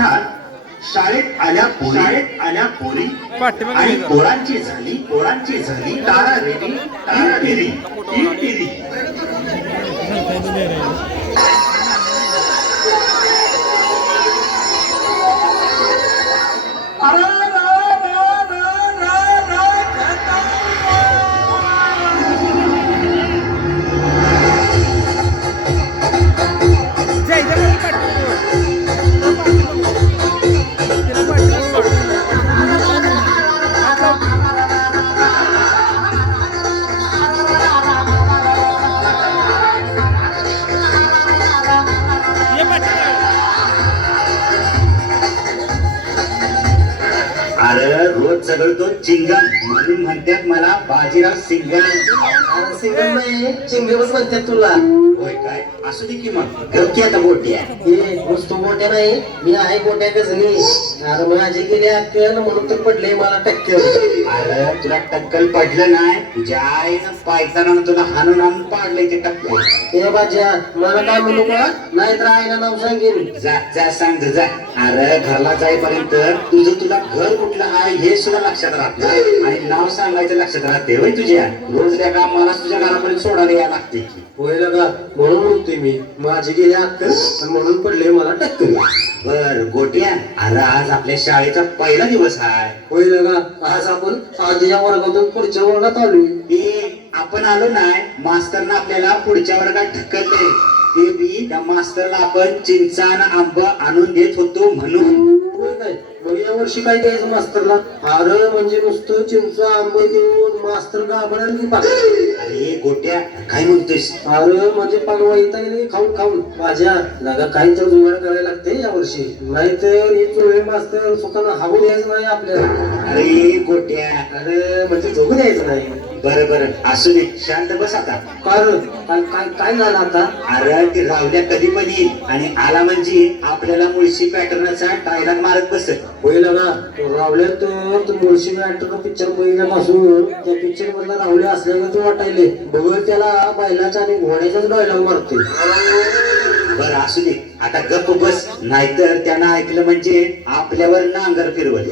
अर्थात शाळेत आल्या पोरी आणि पोरांची झाली तारारेरी टिरटिरी. अरे रोज सगळं तो चिंगम म्हणून म्हणतात मला बाजीराव सिंगम. सिंगम नाही चिंगमच म्हणतात तुला. होय काय असू दे की मग गमकी आता गोट्या. हे नुसतो मोठ्या नाही मी आहे गोट्या गजनी. अरे माझे गेले अक्कल म्हणून तर पडले मला टक्कल. अरे तुला टक्कल पडलं नाही तुझ्या आईनं पायताना तुला हाणून पाडलंय ते टक्कल. हे बाजा मला काय म्हणू का नाहीतर आईला नाव सांगेन. जा सांग जा. अरे घरला जाईपर्यंत तुला घर कुठलं आहे हे सुद्धा लक्षात राहत नाही आणि नाव सांगायचं लक्षात राहते होय तुझ्या. रोज त्या कामाला तुझ्या घरापर्यंत सोडायला यायला लागते की. होय का म्हणून म्हणतोय मी माझी गेली अक्कल म्हणून पडले मला टक्कल. बर गोट्या अरे आज आपल्या शाळेचा पहिला दिवस आहे. होय का आज आपण आधीच्या वर्गातून पुढच्या वर्गात आलोय. आपण आलो नाही मास्तरनं आपल्याला पुढच्या वर्गात ढकलले. ते बी त्या मास्तरला आपण चिंचा आणि आंब आणून देत होतो म्हणून. मग या वर्षी काय द्यायचं मास्तरला. अरे म्हणजे नुसतं चिंच आंबे देऊन मास्तर गाबळेल की पाक. अरे गोट्या काय म्हणतोस. अरे म्हणजे पागवाईता गेली खाऊन माझ्या जागा काही तर जुगाड करायला लागते या वर्षी. नाहीतर हे चोळे मास्तर स्वतःला हागू द्यायचं नाही आपल्याला. अरे गोट्या अरे म्हणजे जोगू द्यायचं नाही. बरं असू दे शांत बस आता. कारण काय झालं आता. अरे ती रावल्या कधी पण येईल आणि आला म्हणजे आपल्याला मुळशी पॅटर्नचा डायलॉग मारत बसत. होईल ना रावल्या तर मुळशी पॅटर्न पिक्चर पहिल्यापासून त्या पिक्चर मधला रावल्या असल्यानं तो वाटायले बघ त्याला बैलाचा आणि घोड्याचाच डायलॉग मारते. बरं असू दे आता गप्प बस नाहीतर त्यानं ऐकलं म्हणजे आपल्यावर नांगर फिरवल.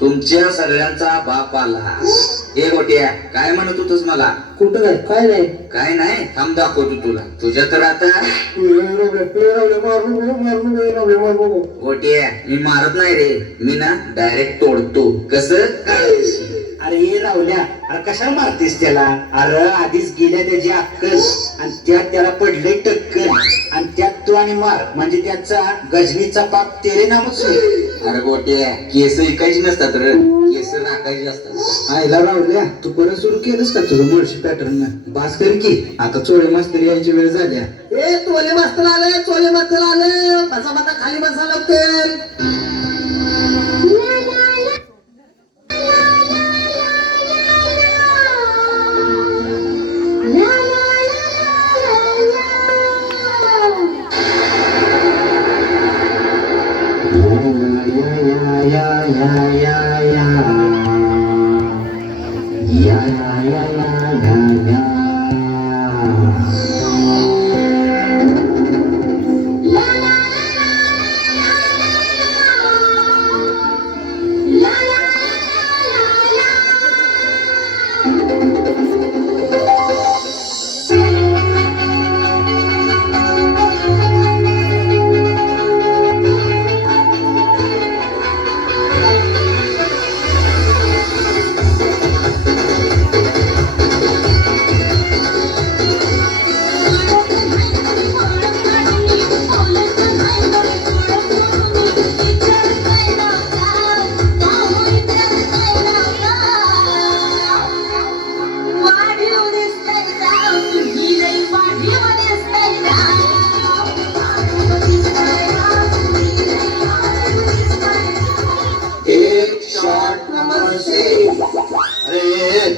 तुमच्या सगळ्यांचा बाप आला. हे गोट्या काय म्हणत होतस मला. कुठं काय काय नाही थांब दाखवतो तुला. तुझ्या तर आता गोट्या मी मारत नाही रे मी ना डायरेक्ट तोडतो. कसं. अरे रावल्या अरे कशाला मारतेस त्याला. अरे आधीच गेल्या त्याची अक्कल आणि त्यात त्याला पडले टक्कल आणि त्यात तू आणि मार म्हणजे त्याचा गजनीचा पाप तेरे नामच. अरे गोट्या केस ऐकायची नसतात रे केस राखायची असतात. आईला रावल्या तू परत सुरू केलंस का तुझं मुळशी पॅटर्न. बास कर की आता चोळे मास्तर यायची वेळ झाल्या. ए चोले मास्तर आले बसा खाली बसा लागतील.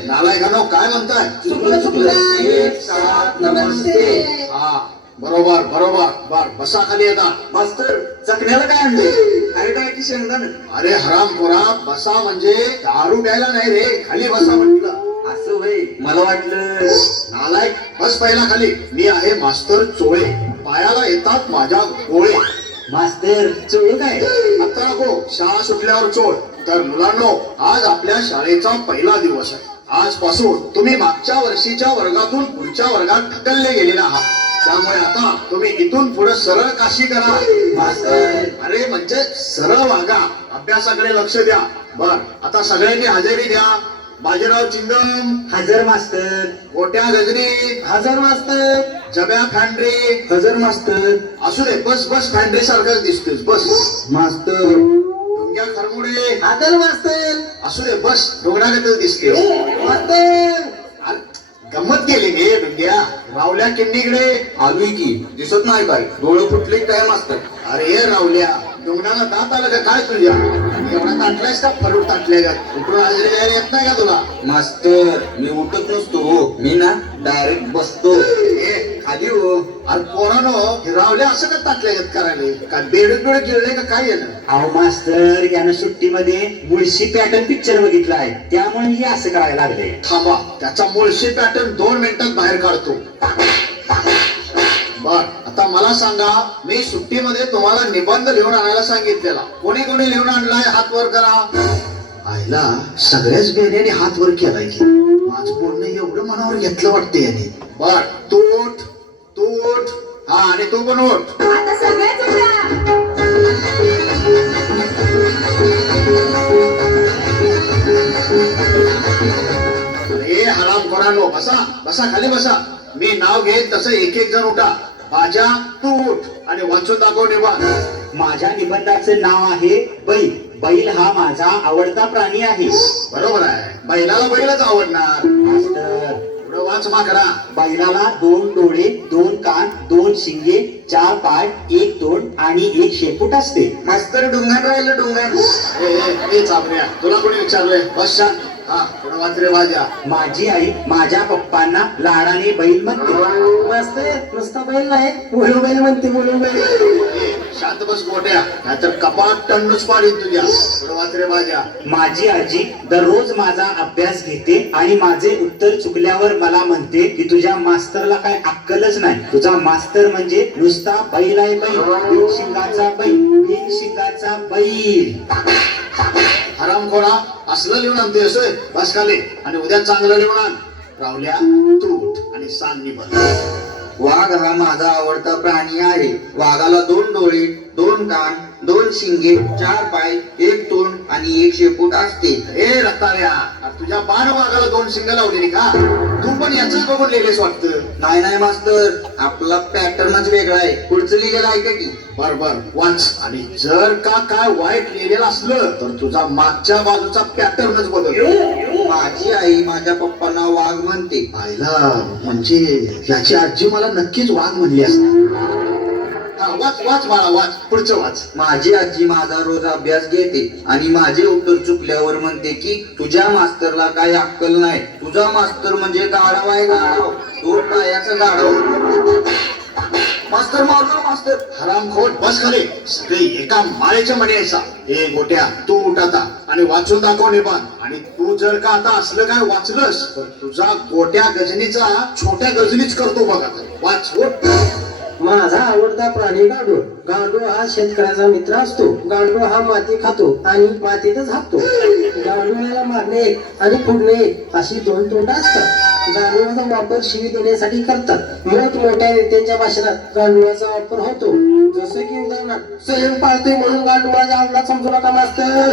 नालायकांनो काय म्हणताय. चुकलं नमस्ते. हा बरोबर बरोबर बर बसा खाली आता. मास्तर चकण्याला काय आणले? अरे काय की शेंगदाण. अरे हरामखोरा बसा म्हणजे दारू प्यायला नाही रे, खाली बसा म्हटलं. असं होय, मला वाटलं. नालायक बस पहिला खाली. मी आहे मास्तर चोळे, पायाला येतात माझ्या गोळे. मास्तर चोळ काय? आता नको, शाळा सुटल्यावर चोळ. तर मुलांनो, आज आपल्या शाळेचा पहिला दिवस आहे. आजपासून तुम्ही मागच्या वर्षीच्या वर्गातून पुढच्या वर्गात ढकलले गेलेले आहात. त्यामुळे आता तुम्ही इथून पुढे सरळ काशी करा. मास्तर अरे म्हणजे सरळ वागा, अभ्यासाकडे लक्ष द्या. बर आता सगळ्यांनी हजेरी द्या. बाजीराव चिंगम, हजर मास्तर. गोट्या गजनी, हजर मास्तर. जब्या फॅन्ड्री. हजर मास्तर. असू दे, बस बस फॅन्ड्री सारखंच दिसतोस, बस. मास्तर डुंग्या खरमुडे. हजर मास्तर. असू दे, बस डोंगरागतच दिसते. मास्तर. गंमत केली गे डुंग्या. रावल्या किन्नीकडे. आलोय की, दिसत नाही काय? डोळं फुटले काय मास्तर? अरे रावल्या, डोंगराला दात आलं का काय तुझ्या? एवढा ताटलायस का फरूट ताटले का? उठून हजेरी द्यायला येत नाही का तुला? मास्तर मी उठत नसतो हो, मी ना डायरेक्ट बसतो. ए खाली हो. अरे पोरानो, हे रावल्या असं का ताटल्या करायला? काय बेडूक बेडूक गिळले का काय येणं? अहो मास्तर, यानं सुट्टीमध्ये मुळशी पॅटर्न पिक्चर बघितलाय, त्यामुळे हे असं करायला लागले. थांबा, त्याचा मुळशी पॅटर्न 2 मिनिटात बाहेर काढतो. बर आता मला सांगा, मी सुट्टीमध्ये तुम्हाला निबंध लिहून आणायला सांगितलेला. कोणी कोणी लिहून आणलाय? हात वर करा. आईला सगळ्याच बेण्याने हात वर केलाय की. माझं बोलणं एवढं मनावर घेतलं वाटतं याने. बर तू उठ, तू उठ. हा आणि तू पण उठ. आता सगळेच उठा. अरे हरामखोरांनो, बसा बसा खाली बसा. मी नाव घेत तसं एक एक जण उठा. बाजा तू उठ आणि वाचून दाखव निबंध. माझ्या निबंधाचं नाव आहे बैल. बैल हा माझा आवडता प्राणी आहे. बरोबर आहे, बैलाला बैलच आवडणार. मास्तर, पुढं वाच माकडा. बैलाला 2 डोळे, 2 कान, 2 शिंगे, 4 पाय, 1 तोंड आणि 1 शेपूट असते. मास्तर डोंगर राहिलं डोंगर. ए चाबऱ्या, तुला कोणी विचारलंय? बस शांत. हा पुढं वाच रे बाजा. माझी आई माझ्या पप्पांना लाडाने बैल म्हणते. मास्तर नुसता बैल नाही, बोलू बैल म्हणते, बोलू बैल. ए, शांत बस गोट्या, नाहीतर कपाट टन्नूच पाडीन तुझ्या. पुढं वाच रे बाजा. माझी आजी दररोज माझा अभ्यास घेते आणि माझे उत्तर चुकल्यावर मला म्हणते की तुझ्या मास्तरला काय अक्कलच नाही. तुझा मास्तर म्हणजे नुसता बैल आहे, बैल. बिनशिंगाचा बैल, बिनशिंगाचा बैल. हरामखोरा, असलं लिहून आणतोय सोय. बस खाली आणि उद्या चांगलं लिहून आण. रावल्या तू उठ आणि सांग निबंध. वाघ हा माझा आवडता प्राणी आहे. वाघाला 2 डोळे, 2 कान, 2 शिंगे, 4 पाय, 1 तोंड आणि 1 शेपूट असते. ए रताळ्या, अरे तुझ्या बाण वाघाला 2 शिंग लावलेली का? तू पण याच बघून लिहिलेस वाटतं. नाही नाही मास्तर, आपला पॅटर्नच वेगळा आहे. पुढचं लिहिलेलं आहे का की? बर बर वाच. आणि जर का काय वाईट लिहिलेलं असलं तर तुझा मागच्या बाजूचा पॅटर्नच बदल. माझी आई माझ्या पप्पांना वाघ म्हणते. आईला म्हणजे याची आजी मला नक्कीच वाघ म्हणली असते. हा, वाच वाच बाळा वाच, पुढचं वाच. माझी आजी माझा रोज अभ्यास घेते आणि माझे उत्तर चुकल्यावर म्हणते की तुझ्या मास्तरला काही अक्कल नाही. तुझा मास्तर म्हणजे गाढव आहे, गाढव. तो पायाचा गाढव. मास्तर मारतो मास्तर. हरामखोर, बस खाली. सगळे एका माळेच्या मध्ये यायचा. ए गोट्या, तू उठ आता आणि वाचून दाखव निबंध. आणि तू जर का आता असलं काय वाचलंस तर तुझा गोट्या गजनीचा छोट्या गजनीच करतो बघा. वाच उठ. माझा आवडता प्राणी गांडूळ. गांडूळ हा शेतकऱ्याचा मित्र असतो. गांडूळ हा माती खातो आणि मातीतच हाकतो. गांडुळाला मारणे एक आणि फोडणे एक अशी 2 तोंड असतात. गांडुळाचा वापर शिवी देण्यासाठी करतात. मोठमोठ्या नेत्यांच्या भाषणात गांडुळाचा वापर होतो. जसं की उदाहरणार्थ संयम पाळतोय म्हणून गांडुळाच्या अंगात समजू नका मास्तर.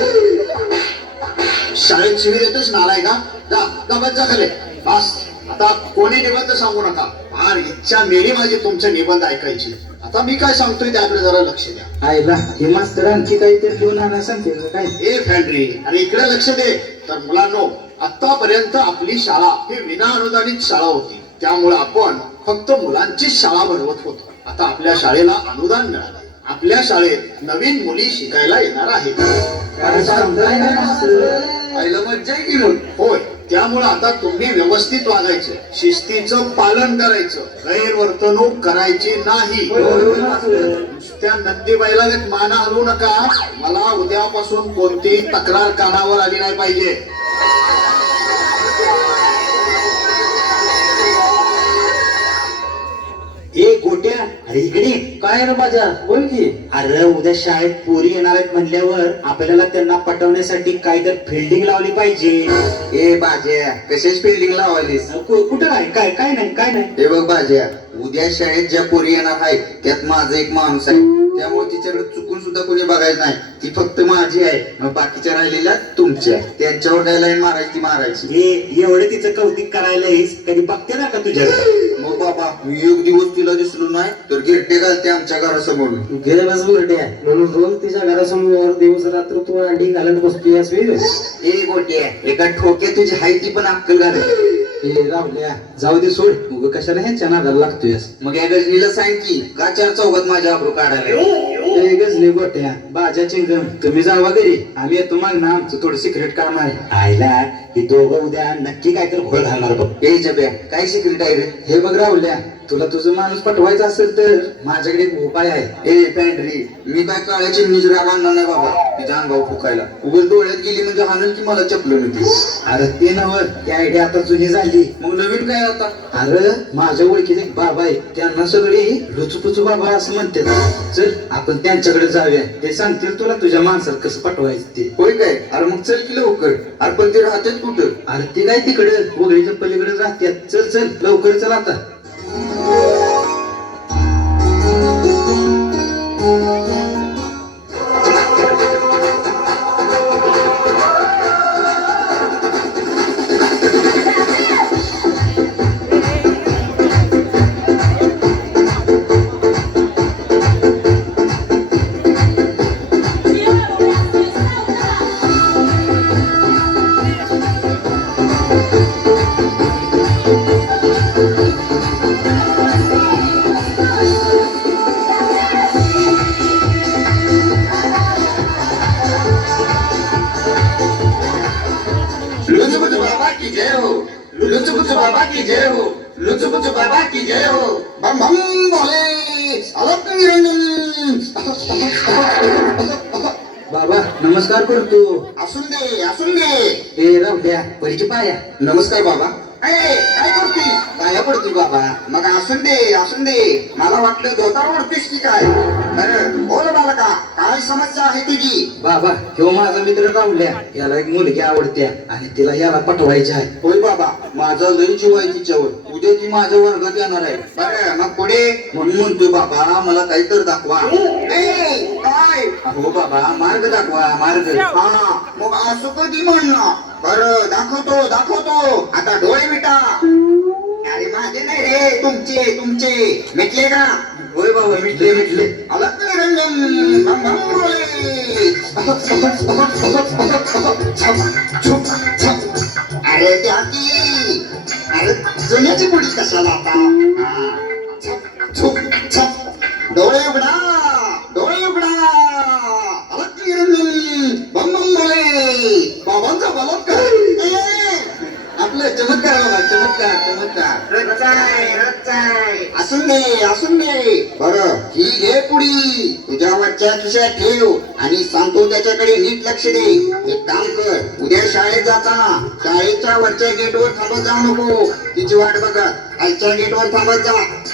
शाळेत शिवी देतोस नालाय का? जा बस खाली. बस आता कोणी निबंध सांगू नका. फार इच्छा मेली माझी तुमचे निबंध ऐकायची. आता मी काय सांगतोय त्याकडे जरा लक्ष द्या. आईला हे मास्तर आणखी काहीतरी लिहून आणायला सांगते काय? ए फॅन्ड्री, अरे इकडे लक्ष दे. तर मुलांनो, आतापर्यंत आपली शाळा ही विना अनुदानित शाळा होती. त्यामुळे आपण फक्त मुलांचीच शाळा भरवत होतो. आता आपल्या शाळेला अनुदान मिळालं. आपल्या शाळेत नवीन मुली शिकायला येणार आहेत. आईला मज्जा आहे की मग. होय, त्यामुळे आता तुम्ही व्यवस्थित वागायचं, शिस्तीचं पालन करायचं, गैरवर्तणूक करायची नाही. त्या नंदीबाईला माना हलवू नका. मला उद्यापासून कोणतीही तक्रार कानावर आली नाही पाहिजे. ए गोट्या, अरे इकडे. काय रे माझ्या बोल की. अरे उद्या शाळेत पोरी येणार आहेत म्हणल्यावर आपल्याला त्यांना पटवण्यासाठी काहीतरी फिल्डिंग लावली पाहिजे. ए बाज्या कशाच फिल्डिंग लावालीस? कुठं काय काय काय नाही काय नाही. हे बघ बाज्या, उद्या शाळेत ज्या पोरी येणार आहेत त्यात माझा एक माणूस आहे. त्यामुळे तिच्याकडे चुकून सुद्धा कोणी बघायचं नाही. ती फक्त माझी आहे, मग बाकीच्या राहिलेल्या तुमच्या. त्यांच्यावर काय लाईन मारायची ती मारायची. हे एवढं तिचं कौतिक करायला येईस, कधी बघते ना का तुझ्याकडे? मग बाबा मी एक दिवस तिला दिसलो नाही तर गिरटे घालते आमच्या घरासमोर. गेले बस बुरट्या म्हणून रोज तिच्या घरासमोर दिवस रात्र तू अंडी घालत बसतोय असवी. ए गोट्या, एका ठोक्यात तुझी हाय ती पण अक्कल घालत. हे राहुल्या जाऊ दे सोड, उग कशाला ह्यांच्या नादाला लागतोय. मग या गजनीला सांग की का चार चौघात माझ्या आबरू काढायला. हे गजनी गोट्या बाजा चिंगम तुम्ही जावा घरी, आम्ही येतो मग ना, आमचं थोडं सिक्रेट काम आहे. आईला ही दोघं उद्या नक्की काहीतरी घोळ घालणार बघ. ए जब्या, काय सिक्रेट आहे रे? हे बघ राहुल्या, तुला तुझं माणूस पटवायचा असेल तर माझ्याकडे एक उपाय आहे. ए पॅन्ट्री, मी काय काळ्या चिमणीच राग आणणार नाही बाबा तिचा अंगावर फुकायला. उगाच डोळ्यात गेली म्हणजे हाणल की मला चपलं होती. अरे ते नवर ती आयडिया आता जुनी झाली. मग नवीन काय आता? अरे माझ्या ओळखीचे एक बाबा आहे, त्यांना सगळी लुचुपुचू बाबा असं म्हणतात. चल आपण त्यांच्याकडे जाऊया, ते सांगतील तुला तुझ्या माणसाला कसं पटवायचं ते. होय काय? अरे मग चल की लवकर. अरे पण ते राहतात कुठं? अरे ते काय तिकडे वगळीच्या पलीकडे राहतात. चल चल लवकर चल आता. लुचुबुचु बाबा की जय हो, लुचुबुचु बाबा की जय हो, लुचुबुचु बाबा की जय हो. बम बम बोले अलग निरंजन. बाबा नमस्कार करतो. असून दे असून दे. हे राहुल्या परिचय पाया. नमस्कार बाबा. अरे काय करती? काय पडतो बाबा? मग असून दे. मला वाटलं धोतर ओढतीस की काय. अरे बोल बालका, काय समस्या आहे तुझी? बाबा ह्यो माझा मित्र राहुल्या, याला एक मुलगी आवडते आणि तिला याला पटवायची आहे. होय बाबा, माझा लय जीव आहे तिच्यावर. उद्या ती माझ्या वर्गात येणार आहे. बरं मग पुढे. म्हणून म्हणतोय बाबा मला काहीतरी दाखवा. ए, काय? हो बाबा, मार्ग दाखवा मार्ग. हा मग असं कधी म्हणणं. बरं दाखवतो. आता डोळे मिटा. अरे माझे नाही रे, तुमचे मिटले का? होय बाबा, मिटले. अलग निरंजन. बम बम बोले. अरे त्याची, अरे जुन्याची पुढी कशाला आता? हा. डोळे उघडा. अलग निरंजन. बम बम बोले. बाबांचा बलात्कार. आपलं चमत्कार बाबा, चमत्कार. रच्चाय. असून दे. बरं ही घे पुढी, तुझ्या वरच्या खिशात ठेव आणि सांगतो त्याच्याकडे नीट लक्ष दे. एक काम कर, उद्या शाळेत जाताना शाळेच्या वरच्या गेटवर थांबत जाऊ नको. तिची वाट बघत खालच्या गेटवर थांबत जा.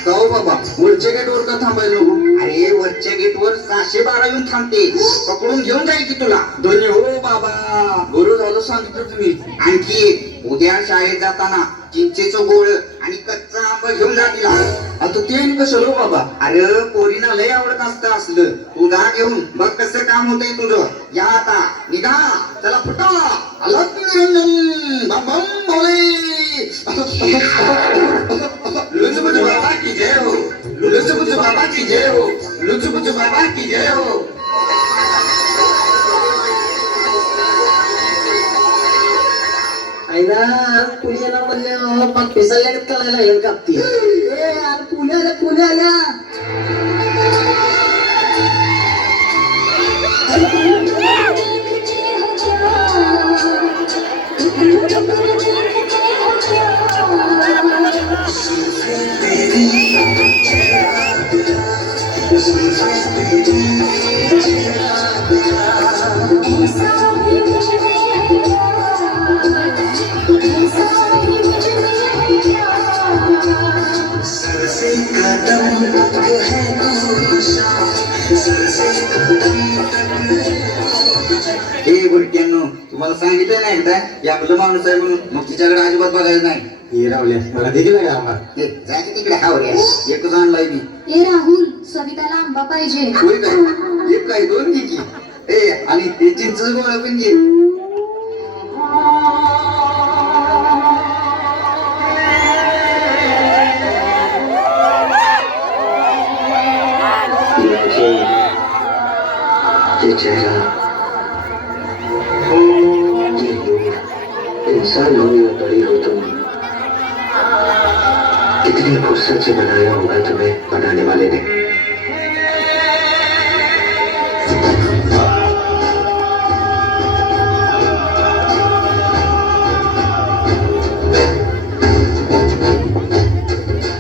हो बाबा, वरच्या गेटवर का थांबायला नको? अरे वरच्या गेटवर 612 येऊन थांबते, पकडून घेऊन जाईल की तुला. दोन्ही हो बाबा, बरं झालं सांगितलं तुम्ही. आणखी एक, उद्या शाळेत जाताना चिंचेचं गोळ आणि कच्चा आंबा घेऊन जा तिला. आता ते आणि कशाला हो बाबा? अरे पोरीना लय आवडत असतं असलं. तू जा घेऊन बघ कसं काम होतंय तुझं. या आता निघा. चला फुटा. अलग निरंजन. बम बम भोले. लुचुबुचु बाबा की जय हो, लुचुबुचु बाबा की जय हो, लुचुबुचु बाबा की जय हो. आईला पुणे येणार म्हणले पण पिसायला करायला येईल कापती. पुणे आल्या. हे बुरट्यांनो, तुम्हाला सांगितलं नाही एकदा की आपलं माणूस आहे म्हणून, मग तिच्याकडे अजिबात बघायचं नाही. हे रावल्या मला देखील नाही आम्हाला. हे, जा की तिकडे हावऱ्या. एकच आणलाय मी. ए राहुल सविताला आंबा पाहिजे. होय काय? एक काय दोन घे की. ए आणि ते चिंच गोळा पण घे. इंसान हुई और बड़ी हो तुम, कितनी फुर्सत से बनाया होगा तुम्हें बनाने वाले ने.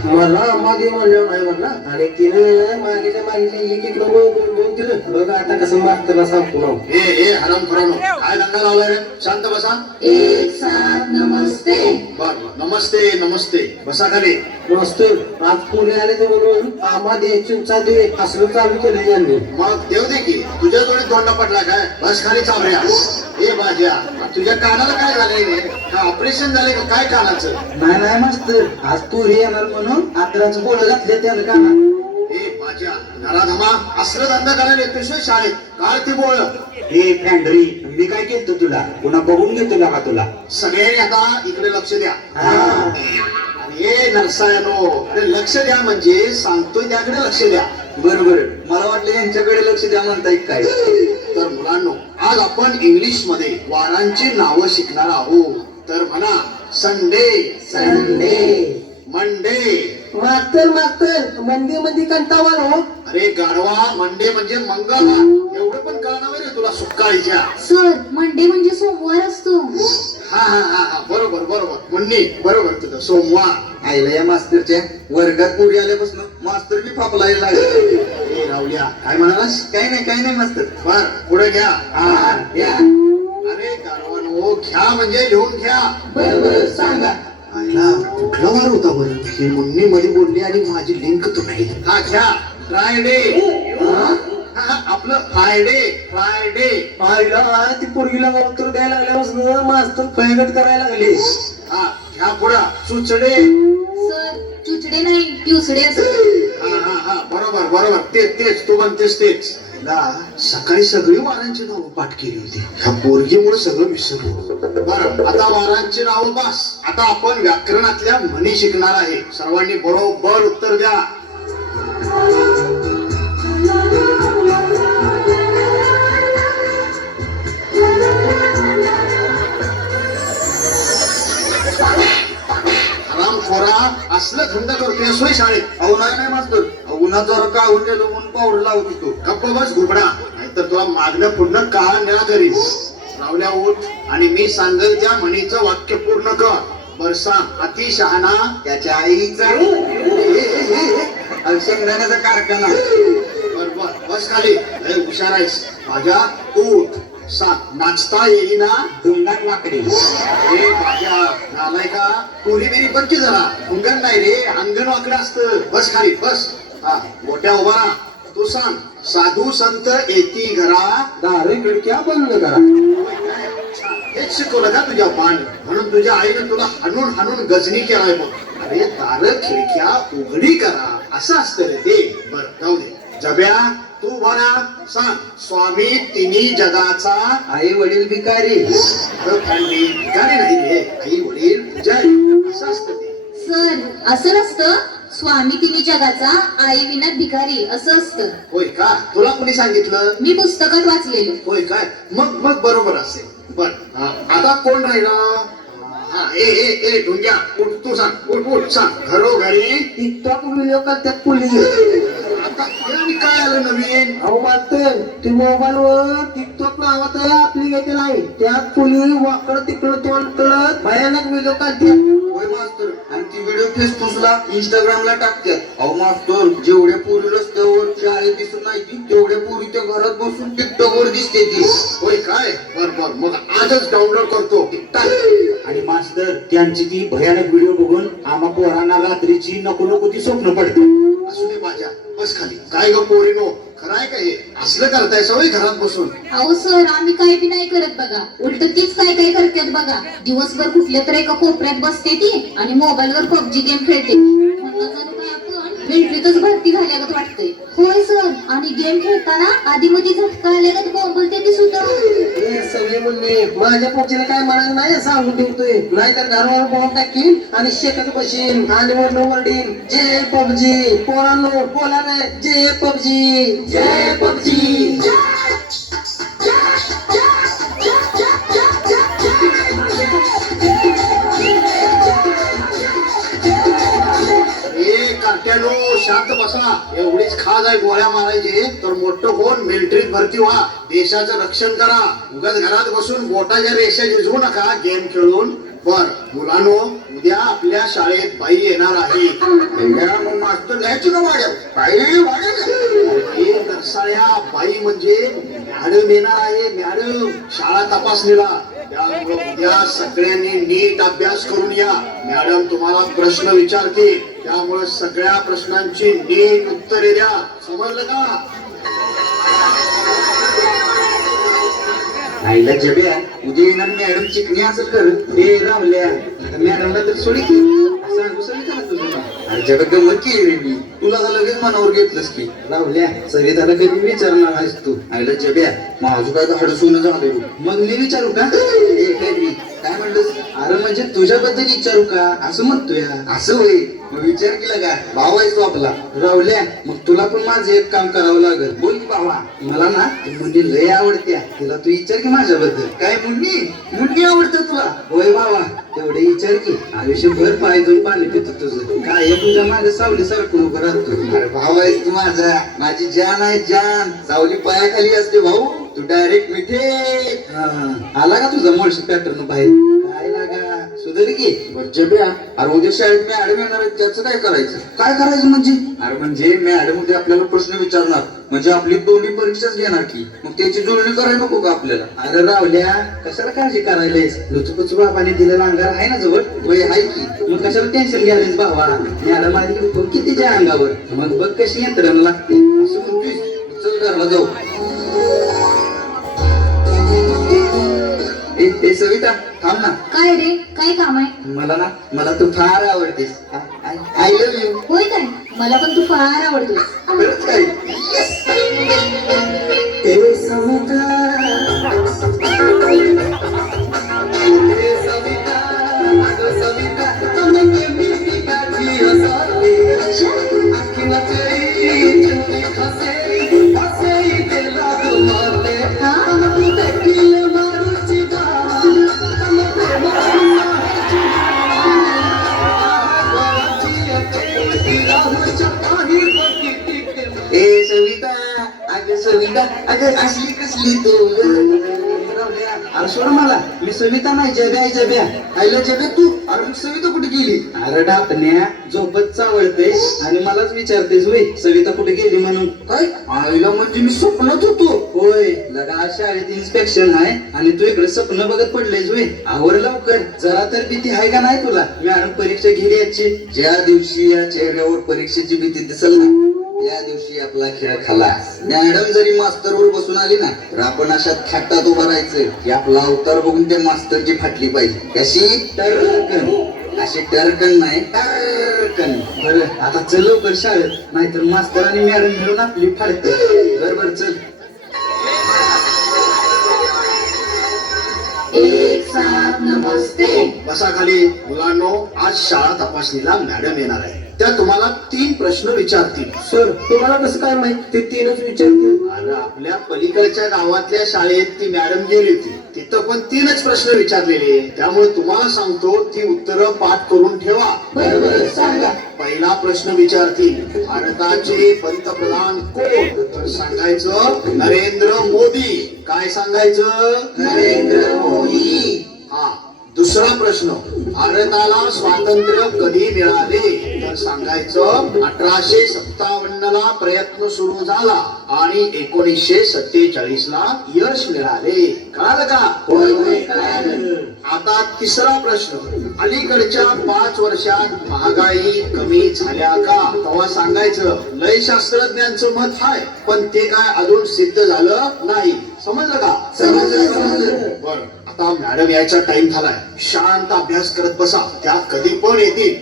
मला आंबा दे म्हणलं नाही म्हणला आणि तिने मागितल्या एक एक लोक दोन दिलं. बघा आता कसं मास्तरला सांगतो ना. ए हराम खरानो, काय दंगा लावलाय रे? शांत बसा. एक साथ नमस्ते. बर नमस्ते नमस्ते, बसा खाली. मास्तर आज पुणे आले तर म्हणून आंबा दे चिंचा दे असलं चालू केलं यांनी. मग देव दे की, तुझ्या जोडीत धोंडा पडला काय? बस खाली चावऱ्या. ए बाज्या, तुझ्या कानाला काय झालंय रे? का ऑपरेशन झालंय का काय कानाचं? नाही नाही मास्तर, आज तू येणार म्हणून आत्राचं बोल घातले त्याला का. ए बाज्या, नराधमा, असलं धंदा करायला येतोस होय शाळेत? काय ती बोळ? हे फॅन्ड्री, मी काय केलं तुला? पुन्हा बघून घेतो का तुला? सगळ्यांनी आता इकडे लक्ष द्या. हा. अरे नरसायनो, अरे लक्ष द्या म्हणजे सांगतोय त्याकडे लक्ष द्या. बरोबर, मला वाटलं यांच्याकडे लक्ष द्या म्हणताय काय. तर मुलांनो, आज आपण इंग्लिश मध्ये वारांची नावं शिकणार आहोत. तर म्हणा संडे, संडे. मंडे. मास्तर मंदी कंटावाल हो. अरे गाढवा, मंडे म्हणजे मंगळवार. एवढं पण कळणार रे तुला सुक्काळीच्या. सर मंडे म्हणजे सोमवार असतो. हा बरोबर मुन्नी, बरोबर तुझं सोमवार. आईला या मास्तरच्या वर्गात पुढे आल्यापासून मास्तर बी फापलायला लागले. ए रावल्या, काय म्हणालास? काय नाही मास्तर. बर पुढे घ्या. हा द्या. अरे गाढवानो, घ्या म्हणजे लिहून घ्या. बरोबर सांगा. आईला कुठला वार होता बरं? ही मुन्नी मध्ये बोलली आणि माझी लिंक तो नाही. हा घ्या, फ्रायडे. आपलं फ्रायडे. आईला ती पोरगीला उत्तर द्यायला लागल्यापासून मास्तर फळगट करायला लागले. हा घ्या पुढं, सुचडे. सर चुचडे नाही ट्युसडे असतो. हा बरोबर तेच तू म्हणतेस तेच. सकाळी सगळी वारांची नावं पाठ केली होती. ह्या पोरगीमुळे सगळं विसरलो. बरं, आता वारांची नावं बस. आता आपण व्याकरणातल्या म्हणी शिकणार आहे. सर्वांनी बरोबर उत्तर द्या. हरामखोरा, असलं थंड करतोय सोय शाळेत. अहो नाही मास्तर, उन्हात जरा काढून गेलो म्हणून पावडर लावत होतो. गप्प बस घुबडा, नाहीतर तुला मागणं पुढणं काळा निळा करीन. रावल्या उठ आणि मी सांगेल त्या म्हणीचं वाक्य पूर्ण कर. बर सांग. अति शहाणा त्याच्या आईचा शेंगदाण्याचा कारखाना. बर बस खाली. लय हुशार आहेस. माझ्या उठ. सांग. नाचता येईना डोंगात वाकडी. ए माझ्या नालायका, पुरी बिरी पण की जरा. अंगण नाही रे, अंगण वाकडं असतं. बस खाली बस. हा मोठ्या उभा राहा. तू सांग. साधू संत येती घरा. दारे खिडक्या बंद करा. हेच शिकवलं का तुझ्या पान? म्हणून तुझ्या आईने तुला हाणून गजनी केलाय बघ. अरे दार खिडक्या उघडी करा असं असतं रे ते. बर जाऊ दे. जब्या तू भरा. सांग. स्वामी तिन्ही जगाचा. आई वडील भिकारी. भिकारी नाही रे, आई वडील पुजारी असं असतं ते. सर असं नसतं. स्वामी तिन्ही जगाचा, आई विना भिकारी असं असतं. होय का? तुला कोणी सांगितलं? मी पुस्तकात वाचलेलं. होय काय? मग बरोबर असेल. बर आता कोण राहिला? हा ए ढुंग्या, उठ तू सांग. उठ सांग. घरोघरी टिकटॉक व्हिडिओ करतात पोलीस. आता हे आणि काय आलं नवीन? अहो मास्तर ते मोबाईलवर टिकटॉक नावाचं ऍप्लिकेशन आहे. त्यात कोणी वाकड तिकडं तोंड कळत भयानक व्हिडिओ काढते. होय मास्तर, आणि ती व्हिडिओ फेसबुकला इंस्टाग्रामला टाकतात. अहो मास्तर, जेवढ्या पोरी रस्त्यावर शाळेत दिसत नाही ती तेवढ्या पोरी त्या घरात बसून टिकटॉक वर दिसते ती. होय काय? बर मग आजच डाउनलोड करतो टिकटॉक. आणि मास्तर त्यांची ती भयानक व्हिडिओ बघून आम्हा पोरांना रात्रीची नको नको ती स्वप्न पडते. असू दे माझ्या, बस खाली. काय ग पोरीनो, खरं आहे का हे? असलं करताय सवय घरात बसून? अहो सर, आम्ही काय बी नाही करत बघा. उलट तीच काय करतात बघा. दिवसभर कुठल्या तरी एका कोपऱ्यात बसते ती आणि मोबाईलवर पबजी गेम खेळते. म्हणलं जणू काय आपण मिलिटरीतच भरती झाल्यागत वाटतंय. होय सर, आणि गेम खेळताना आधी मध्ये झटका आल्यागत बोंबलते ती सुद्धा. हे सगळे म्हणणे माझ्या पोटीला काय म्हणायला नाही सांगून ठेवतोय. नाहीतर घरावर बॉम्ब टाकीन आणि शेतात बसीन आणि वरनं वरडीन जय पबजी. पोरांनो बोला रे, जय पबजी, जय पबजी. कार्ट्यानो शांत बसा. एवढीच खाज आहे गोळ्या मारायचे तर मोठं होऊन मिलिटरीत भरती व्हा. देशाचं रक्षण करा. उगाच घरात बसून बोटाच्या रेषा झिजवू नका गेम खेळून. बर मुलांनो, उद्या आपल्या शाळेत बाई येणार आहे. मग मास्तर जायचं ना वाड्यात? काय वाड्यात? तरसाळ्या बाई म्हणजे मॅडम येणार आहे. मॅडम शाळा तपासणीला. त्यामुळे उद्या सगळ्यांनी नीट अभ्यास करून या. मॅडम तुम्हाला प्रश्न विचारते, त्यामुळे सगळ्या प्रश्नांची नीट उत्तरे द्या. समजलं का? आईला जब्या, उद्या येणार मॅडम चिकणी असं कर. हे रावल्या, मॅडमला तर सोडी की सांगू सविताला तुझं. अरे जब्या गंमत केली रे मी. तुला तर लगेच मनावर घेतलंस की. रावल्या, सविताला कधी विचारणार आहेस तू? आईला जब्या, माझं काय तर हडसून झालंय. मग मी विचारू का? ए, काय म्हणलंस? अरे म्हणजे तुझ्याबद्दल विचारू का असं म्हणतोय. असं होय? मग विचार केला का? भाऊ आहेस तू आपला. रावल्या, मग तुला पण माझं एक काम करावं लागेल. बोल की भावा. मला ना ती मुलगी लय आवडत्या. तिला तू विचार की माझ्याबद्दल. काय मुलगी आवडतं तुला? होय बाबा, तेवढे विचार की. आयुष्यभर पाय घेऊन पाणी पितो तुझं. काय तुझ्या माझ्या सावली सारखं उभं राहतो. अरे भाऊ आहेस तू माझा. माझी जान आहे जान. सावली पायाखाली असते भाऊ. तू डायरेक्ट मिठे. आला का तुझा मोळशी पॅटर्न बाहेर? काय लागा सुधर की. जब्या, अरे उद्या शाळेत मॅडम येणार आहेत, त्याचं काय करायचं? काय करायचं म्हणजे? अरे म्हणजे मॅडम उद्या आपल्याला प्रश्न विचारणार. म्हणजे आपली दोन्ही परीक्षाच घेणार की. मग त्याची जुळणी करायला नको का आपल्याला? अरे रावल्या, कशाला काळजी करायलायस? लुचपुचू बाबाने दिलेला अंगार आहे ना जवळ. वय आहे की. मग कशाला टेन्शन घ्यायलास भावा? मॅडम आली कितीच्या अंगावर. मग बघ कशी यंत्रणा लागते. असं म्हणतोय? चल घरला जाऊ. ए सविता, थांब ना. काय रे, काय काम आहे? मला तू फार आवडतेस. I love you. होय काय? मला पण तू फार आवडतोस. खरंच काय? ए सविता, अगं सविता, अगं असली कसली तू? अरे सोड मला, मी सविता नाही जब्या आहे जब्या. आईला जब्या तू? अरे मग सविता कुठे गेली? अरे डापण्या, झोपत चावळते आणि मलाच विचारतेस होय सविता कुठे गेली म्हणून. काय? आईला म्हणजे मी स्वप्नात होतो. होय लगा, आज शाळेत इन्स्पेक्शन आहे आणि तू इकडे स्वप्न बघत पडलेस होय. आवर लवकर, जरा तर भीती आहे का नाही तुला? मॅडम परीक्षा गेली याची. ज्या दिवशी या चेहऱ्यावर परीक्षेची भीती दिसल ना, त्या दिवशी आपला खेळ खलास. मॅडम जरी मास्तरवर बसून आली ना, तर आपण अशा थाटात उभं राहायचं की आपला अवतार बघून त्या मास्तरची फाटली पाहिजे. कशी? टर्कन. अशी टर्कन नाही, टर्कन. बरं आता चल लवकर शाळेत, नाहीतर मास्तर आणि मॅडम मिळून आपली फाडते. बरोबर चल. एक साथ नमस्ते. बसा खाली. मुलांनो, आज शाळा तपासणीला मॅडम येणार आहे. त्या तुम्हाला 3 प्रश्न विचारतील. सर, तुम्हाला कसं काय माहित? ते 3च विचारतील. अरे आपल्या पलीकडच्या गावातल्या शाळेत ती मॅडम गेली होती. तिथं पण 3च प्रश्न विचारलेले, त्यामुळे तुम्हाला सांगतो ती उत्तरं पाठ करून ठेवा. बरोबर सांगा. पहिला प्रश्न विचारतील, भारताचे पंतप्रधान कोण? तर सांगायचं नरेंद्र मोदी. काय सांगायचं? नरेंद्र मोदी. हा. दुसरा प्रश्न, भारताला स्वातंत्र्य कधी मिळाले? तर सांगायचं 1857 ला प्रयत्न सुरू झाला आणि 1947 ला यश मिळाले. कळालं का? होय होय कळालं. आता तिसरा प्रश्न, अलीकडच्या 5 वर्षात महागाई कमी झाल्या का? तेव्हा सांगायचं लय शास्त्रज्ञांचं मत आहे, पण ते काय अजून सिद्ध झालं नाही. समजलं का? समजलं. बरं, आता मॅडम यायचा टाइम झालाय. शांत अभ्यास करत बसा, त्या कधी पण येतील.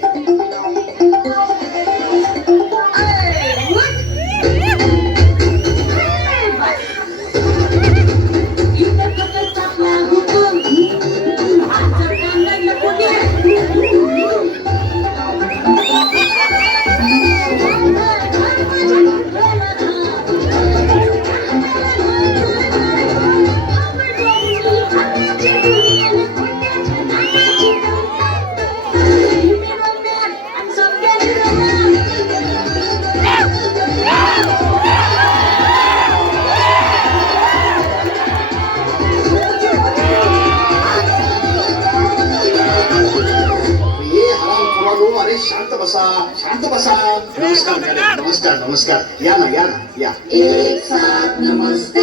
अरे शांत बसा, शांत बसा. नमस्कार मॅडम, नमस्कार नमस्कार. या ना या ना या. एक साथ नमस्ते.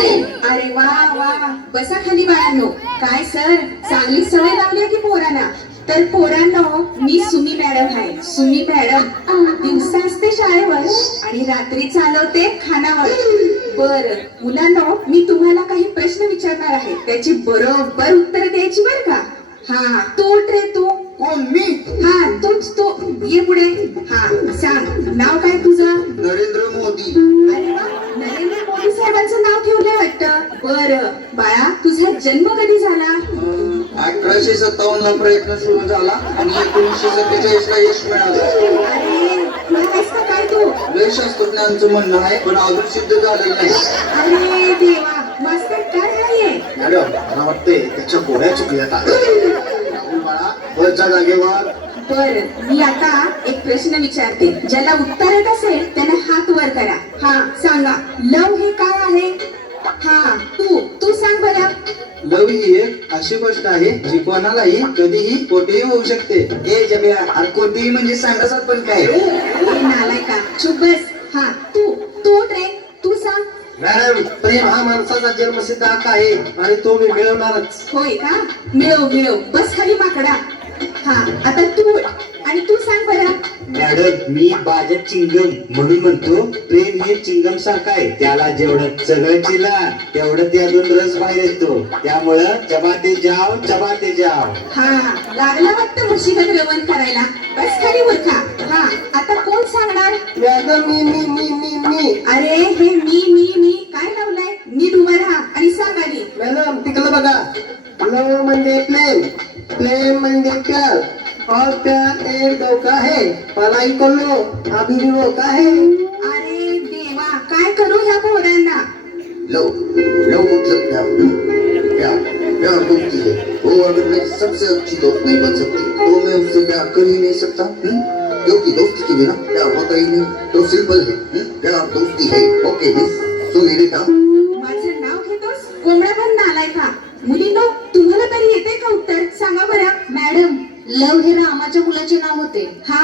अरे वा वा, बसा खाली बाळांनो. काय सर, चांगली सवय लावली की पोरांना. तर पोरांनो, मी सुमी मॅडम आहे. सुमी मॅडम दिवसा असते शाळेवर आणि रात्री चालवते खानावर. बर मुलांनो, मी तुम्हाला काही प्रश्न विचारणार आहे, त्याची बरोबर उत्तर द्यायची बर का? हा, तू उठ रे तू. कोण? मी? हा तूच तू. ये पुढे. हा सांग, नाव काय तुझं? नरेंद्र मोदी. अरे वा, नरेंद्र मोदी साहेबांचं नाव ठेवलंय वाटतं. बर बाळा, तुझा जन्म कधी झाला? 1857 ला प्रयत्न सुरू झाला आणि 1947 ला यश मिळालं. अरे म्हणायस का काय तू? लय शास्त्रज्ञांचं म्हणणं आहे, पण अजून सिद्ध झालेलं नाही. अरे देवा, मास्तर काय नाहीये. मॅडम, मला वाटतंय त्याच्या गोळ्या चुकल्यात. राहुल बाळा, बसच्या जागेवर. बर मी आता एक प्रश्न विचारते, ज्याला उत्तर येत असेल त्याने हात वर करा. हा सांगा, लव हे काय आहे? हा तू सांग बरं. लव ही एक अशी गोष्ट आहे जी कोणालाही कधीही कोठेही होऊ शकते. ए जब्या, अरे कोणतीही म्हणजे सांगासात पण काय? हे नालायका, चुप बस. हा तू उठ रे, तू सांग. मॅडम, प्रेम हा माणसाचा जन्मसिद्ध हक्क आहे आणि तो मी मिळवणारच. होय का? मिळव बस खाली माकडा. हा आता तू उठ आणि तू सांग बरं. मॅडम, मी बाजत चिंगम म्हणून म्हणतो, प्रेम हे चिंगम सारखं आहे. त्याला जेवढं चगळचिला तेवढं त्यातून रस बाहेर येतो. त्यामुळं चबाते जाव. हा लागला वाटतं म्हशीगत रवण करायला. बस खाली मूर्खा. हा आता कोण सांगणार? मॅडम, मी. अरे हे मी काय लावलंय? नीट उभा राहा आणि सांग आधी. मॅडम, तिकडं बघा. लव म्हणजे प्रेम म्हणजे प्यार, और प्यार एक धोका है, पलाई कर लो अभी भी मौका है. अरे देवा, काय करू ह्या पोरांना? लव मतलब प्यार दोस्ती है. वो अगर मेरी सबसे अच्छी दोस्त नहीं बन सकती तो मैं उससे प्यार कर ही नहीं सकता. क्योंकि दोस्ती के बिना प्यार होता ही नहीं. तो सिंपल है, प्यार दोस्ती है. ओके मिस, सो मेरे का माझं नाव घेतोस? कोंबड्या पण नालाय का? मुलींनो, तुम्हाला तरी येते का उत्तर? सांगा बरं. मॅडम, लव हे रामाच्या मुलाचे नाव होते. हा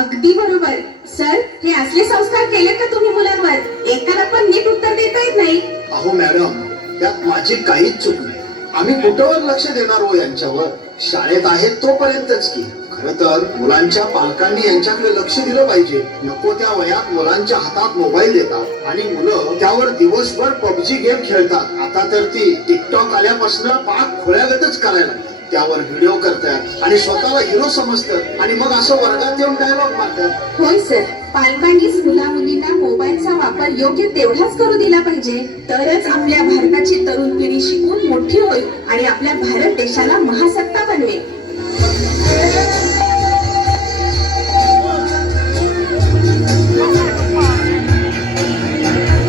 अगदी बरोबर. सर, हे असले संस्कार केले का तुम्ही मुलांवर? एकाला पण नीट उत्तर देता येत नाही. अहो मॅडम, त्यात माझी काहीच चूक नाही. आम्ही कुठवर लक्ष देणार हो यांच्यावर? शाळेत आहेत तोपर्यंतच की. खर तर मुलांच्या पालकांनी यांच्याकडे लक्ष दिलं पाहिजे. नको त्या वयात मुलांच्या हातात मोबाईल देतात आणि मुलं त्यावर दिवसभर पबजी गेम खेळतात. आता तर ती टिकटॉक आल्यापासून पाक खोळ्यागतच करायला लागली. त्यावर व्हिडिओ करतात आणि स्वतःला हिरो समजतात आणि मग असं वर्गात येऊन डायलॉग मारतात. होय सर, पालकांनीच मुला मुलींना मोबाईलचा वापर योग्य तेवढाच करू दिला पाहिजे. तरच आपल्या भारताची तरुण पिढी शिकून मोठी होईल आणि आपल्या भारत देशाला महासत्ता बनवेल.